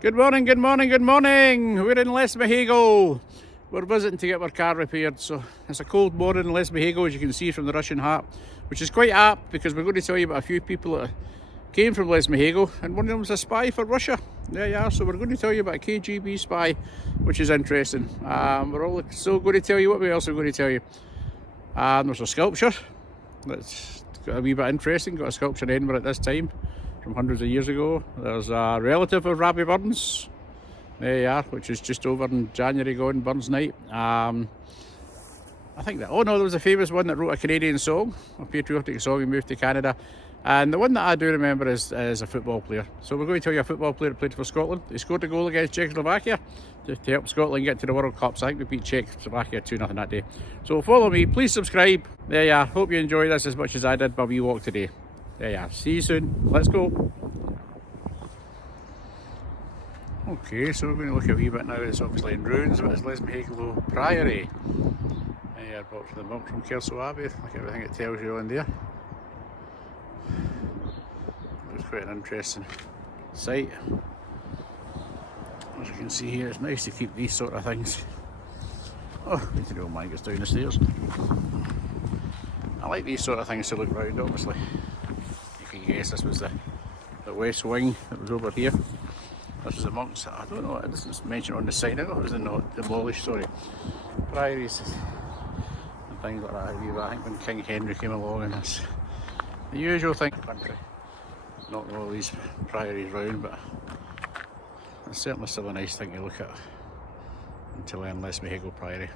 Good morning, good morning, good morning. We're in Lesmahagow. We're visiting to get our car repaired. So it's a cold morning in Lesmahagow, as you can see from the Russian hat, which is quite apt because we're going to tell you about a few people that came from Lesmahagow, and one of them was a spy for Russia. There you are. So we're going to tell you about a KGB spy, which is interesting. We're also going to tell you what we else are going to tell you. There's a sculpture that's got a wee bit interesting. Got a sculpture in Edinburgh at this time from hundreds of years ago. There's a relative of Robbie Burns. There you are, which is just over in January gone, Burns night. I think that, oh no, there was a famous one that wrote a Canadian song, a patriotic song, and moved to Canada. And the one that I do remember is a football player. So we're going to tell you a football player that played for Scotland. He scored a goal against Czechoslovakia to help Scotland get to the World Cup. So I think we beat Czechoslovakia 2-0 that day. So follow me, please subscribe. There you are. Hope you enjoy this as much as I did my wee walk today. There you are. See you soon. Let's go. Okay, so we're going to look a wee bit now. It's obviously in ruins, but it's Lesmahagow Priory. There, bought for the monk from Kelso Abbey. Look at everything it tells you on there. It's quite an interesting site. As you can see here, it's nice to keep these sort of things. Oh, wait till the old man gets down the stairs. I like these sort of things to look round, obviously. You can guess this was the west wing that was over here. This is the monks. I don't know, it doesn't mention on the sign. I know it was not demolished, sorry. Priories and things like that. I think when King Henry came along, and that's the usual thing in the country. Not all these priories round, but it's certainly still a nice thing to look at until learn Lesmahagow Priory.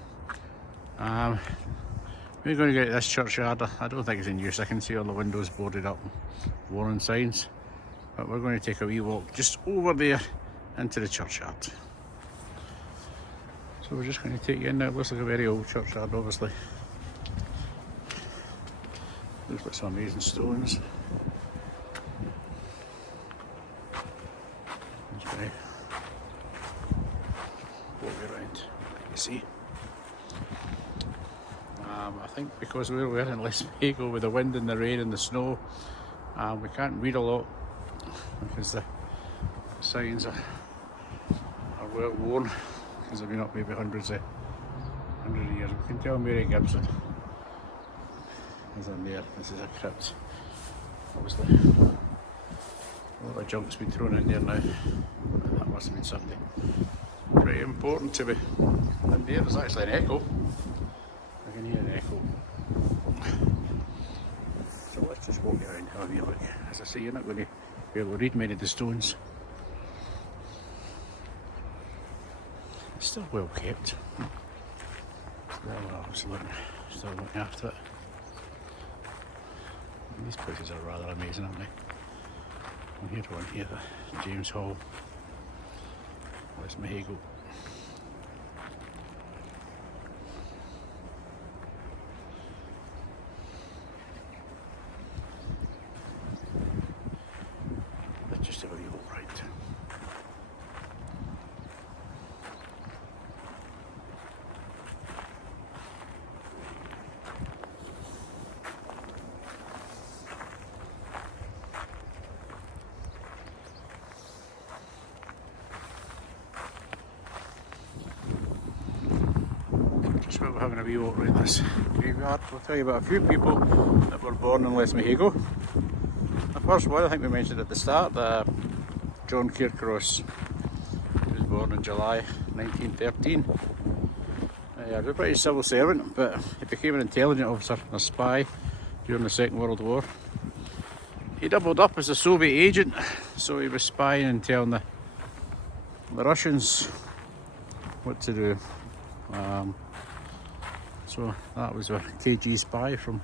We're going to get to this churchyard. I don't think it's in use. I can see all the windows boarded up and warning signs. But we're going to take a wee walk just over there into the churchyard. So we're just going to take you in now. It looks like a very old churchyard, obviously. Looks like some amazing stones. Just going to walk you around, you see. I think because we're in Lesmahagow with the wind and the rain and the snow, we can't read a lot because the signs are well worn because they've been up maybe hundreds of years. We can tell Mary Gibson is in there. This is a crypt. Obviously, a lot of junk's been thrown in there now. That must have been something pretty important to be in there. There's actually an echo. I can hear an echo. So let's just walk around and have a wee look. As I say, you're not going to be able to read many of the stones. It's still well kept. Still looking after it. And these places are rather amazing, aren't they? I'm here to one here, the James Hall, Lesmahagow. Just have a wee walk round. Just while we're having a wee walk around this graveyard, we'll tell you about a few people that were born in Lesmahagow. The first one, I think we mentioned at the start, John Caircross. He was born in July 1913. He was a British civil servant, but he became an intelligence officer and a spy during the Second World War. He doubled up as a Soviet agent, so he was spying and telling the Russians what to do. So that was a KG spy from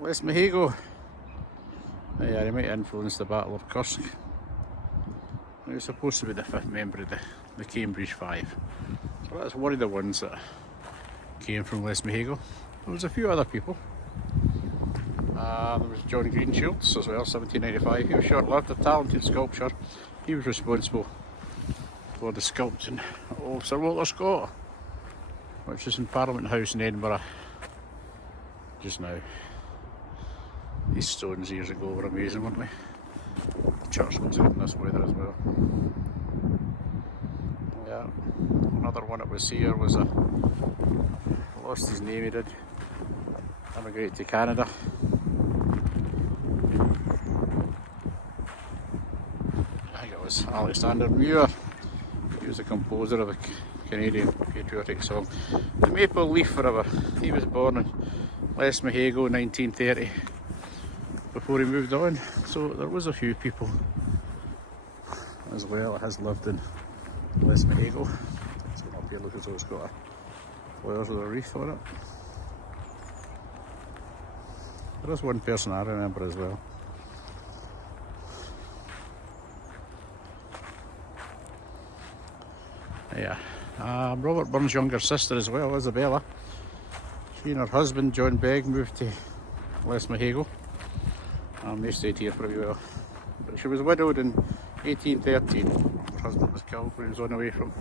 Lesmahagow. Yeah, he might influence the Battle of Kursk. He was supposed to be the fifth member of the Cambridge Five. So that's one of the ones that came from Lesmahagow. There was a few other people. There was John Greenshields as well, 1795. He was short-lived, a talented sculptor. He was responsible for the sculpting of Sir Walter Scott, which is in Parliament House in Edinburgh just now. These stones years ago were amazing, weren't they? The church looks good in this weather as well. another one that was here was I lost his name, he did. Emigrated to Canada. I think it was Alexander Muir. He was a composer of a Canadian patriotic song. The Maple Leaf Forever. He was born in Lesmahagow 1930 before he moved on. So there was a few people as well that has lived in Lesmahagow. It's going up here, look as though it's got a flowers with a wreath on it. There is one person I remember as well. Yeah, Robert Burns' younger sister as well, Isabella. She and her husband, John Begg, moved to Lesmahagow. They stayed here for a while. But she was widowed in 1813. Her husband was killed when he was on the way from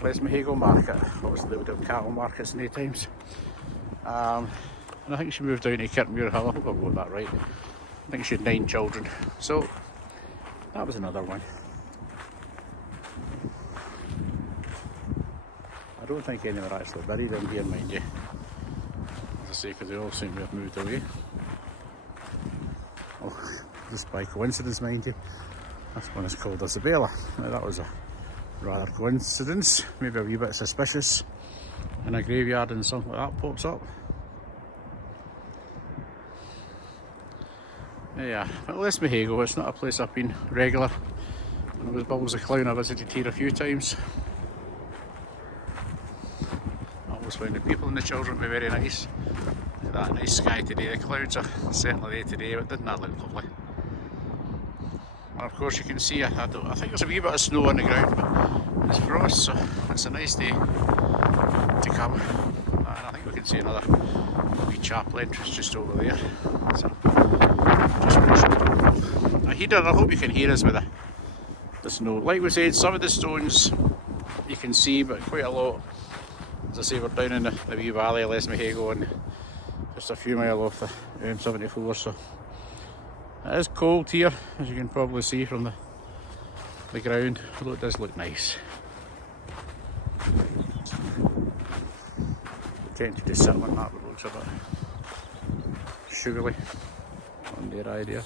Lesmahagow market. Obviously they would have cattle markets in the times. And I think she moved down to Kirkmuir Hill. I hope I've got that right. I think she had 9 children. So that was another one. I don't think any were actually buried in here, mind you. As I say, because they all seem to have moved away. Oh, just by coincidence, mind you. This one is called Isabella. Now that was a rather coincidence, maybe a wee bit suspicious. In a graveyard and something like that pops up. Yeah, but Lesmahagow, it's not a place I've been regular. When I was Bubbles the Clown, I visited here a few times. I always found the people and the children were very nice. That nice sky today, the clouds are certainly there today, but didn't that look lovely? And of course you can see, I think there's a wee bit of snow on the ground, but it's frost, so it's a nice day to come. And I think we can see another wee chapel entrance just over there. So, I hope you can hear us with the snow. Like we said, some of the stones you can see, but quite a lot. As I say, we're down in the wee valley of Lesmahagow and just a few miles off the M74, so it is cold here, as you can probably see from the ground, although it does look nice. Tempted to sit on that, but it looks a bit sugary on their idea.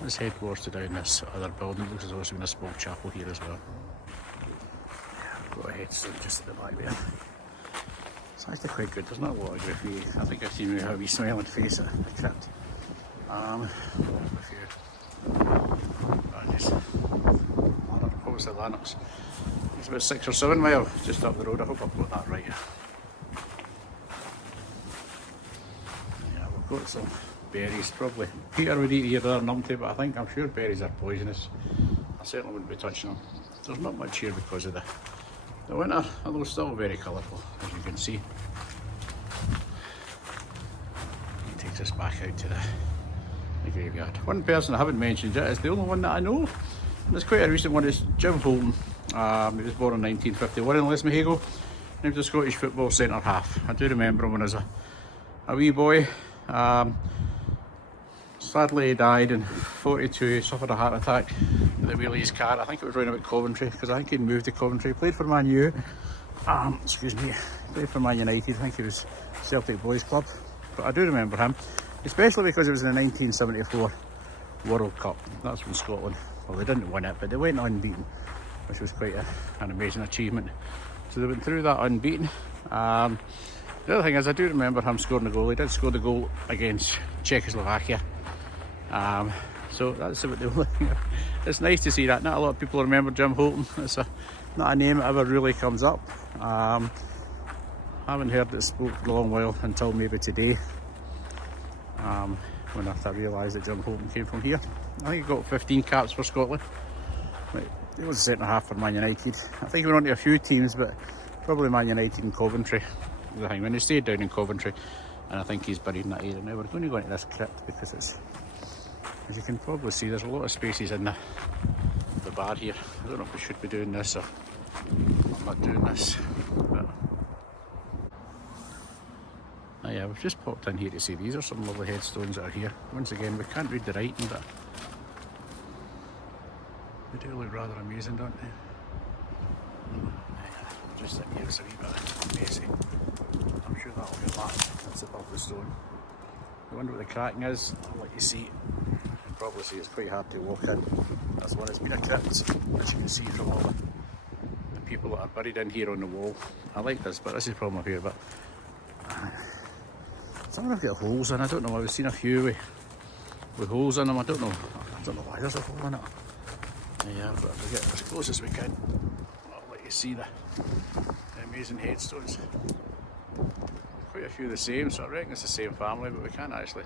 Let's head towards to down this other building. Looks as though there's been a small chapel here as well. Yeah, got a headstone just at the back there. It's actually quite good. There's not a lot of graffiti. I think I've seen a wee smiling face at the crypt. A few badges. Obviously Lanark's. It's about 6 or 7 miles just up the road. I hope I've got that right. Yeah, we've got some berries, probably. Peter would eat here, they're numpty, but I'm sure berries are poisonous. I certainly wouldn't be touching them. There's not much here because of the winter, although still very colourful, as you can see. It takes us back out to the graveyard. One person I haven't mentioned yet is the only one that I know, and it's quite a recent one, is Jim Holton. He was born in 1951 in Lesmahagow. He was a Scottish football centre half. I do remember him when I was a wee boy. Sadly he died in 42, suffered a heart attack with a wheelie's car. I think it was round about Coventry, because I think he'd moved to Coventry. He played for Man U, excuse me, played for Man United. I think he was Celtic Boys Club, but I do remember him, especially because it was in the 1974 World Cup. That's when Scotland, well, they didn't win it, but they went unbeaten, which was quite an amazing achievement. So they went through that unbeaten. The other thing is, I do remember him scoring the goal. He did score the goal against Czechoslovakia. So that's about the only thing. It's nice to see that. Not a lot of people remember Jim Holton. It's not a name that ever really comes up. I haven't heard it spoke for a long while until maybe today, when I realised that Jim Holton came from here. I think he got 15 caps for Scotland. He was a centre half for Man United. I think he went on to a few teams, but probably Man United and Coventry. The thing when he stayed down in Coventry, and I think he's buried in that area. Now we're going to go into this crypt because it's, as you can probably see, there's a lot of spaces in the bar here. I don't know if we should be doing this or I'm not doing this, but yeah, we've just popped in here to see these are some lovely headstones that are here. Once again, we can't read the writing, but they do look rather amazing, don't they? just in here, it's a wee bit messy. I'm sure that'll get lapped. That's above the stone. I wonder what the cracking is. I'll let you see. You can probably see it's quite hard to walk in. That's one. It's been a crypt, as you can see from all the people that are buried in here on the wall. I like this, but this is probably my favourite. Some of them got holes in. I don't know. I've seen a few with holes in them. I don't know why there's a hole in it. Yeah, but if we get as close as we can, I'll let you see the amazing headstones. Quite a few the same, so I reckon it's the same family, but we can't actually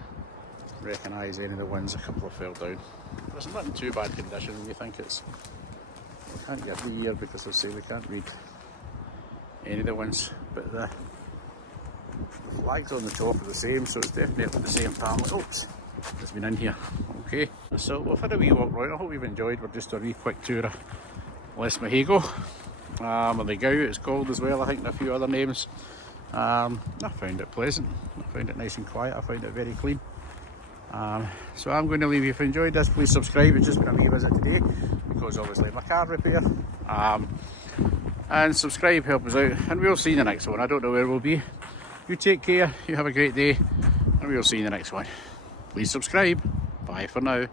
recognise any of the ones. A couple have fell down. There's not in too bad condition when you think it's. We can't get the year because they'll say we can't read any of the ones, but the flags on the top are the same, so it's definitely the same family. Oops, it's been in here. Okay, so we've had a wee walk around. I hope you've enjoyed. We're just a wee quick tour of Lesmahagow, or the Gow it's called as well, I think, and a few other names. I found it pleasant. I found it nice and quiet. I found it very clean. So I'm going to leave you. If you enjoyed this, please subscribe. It's just been a wee visit today because obviously my car repair. And subscribe, help us out, and we'll see you in the next one. I don't know where we'll be. You take care, you have a great day, and we'll see you in the next one. Please subscribe. Bye for now.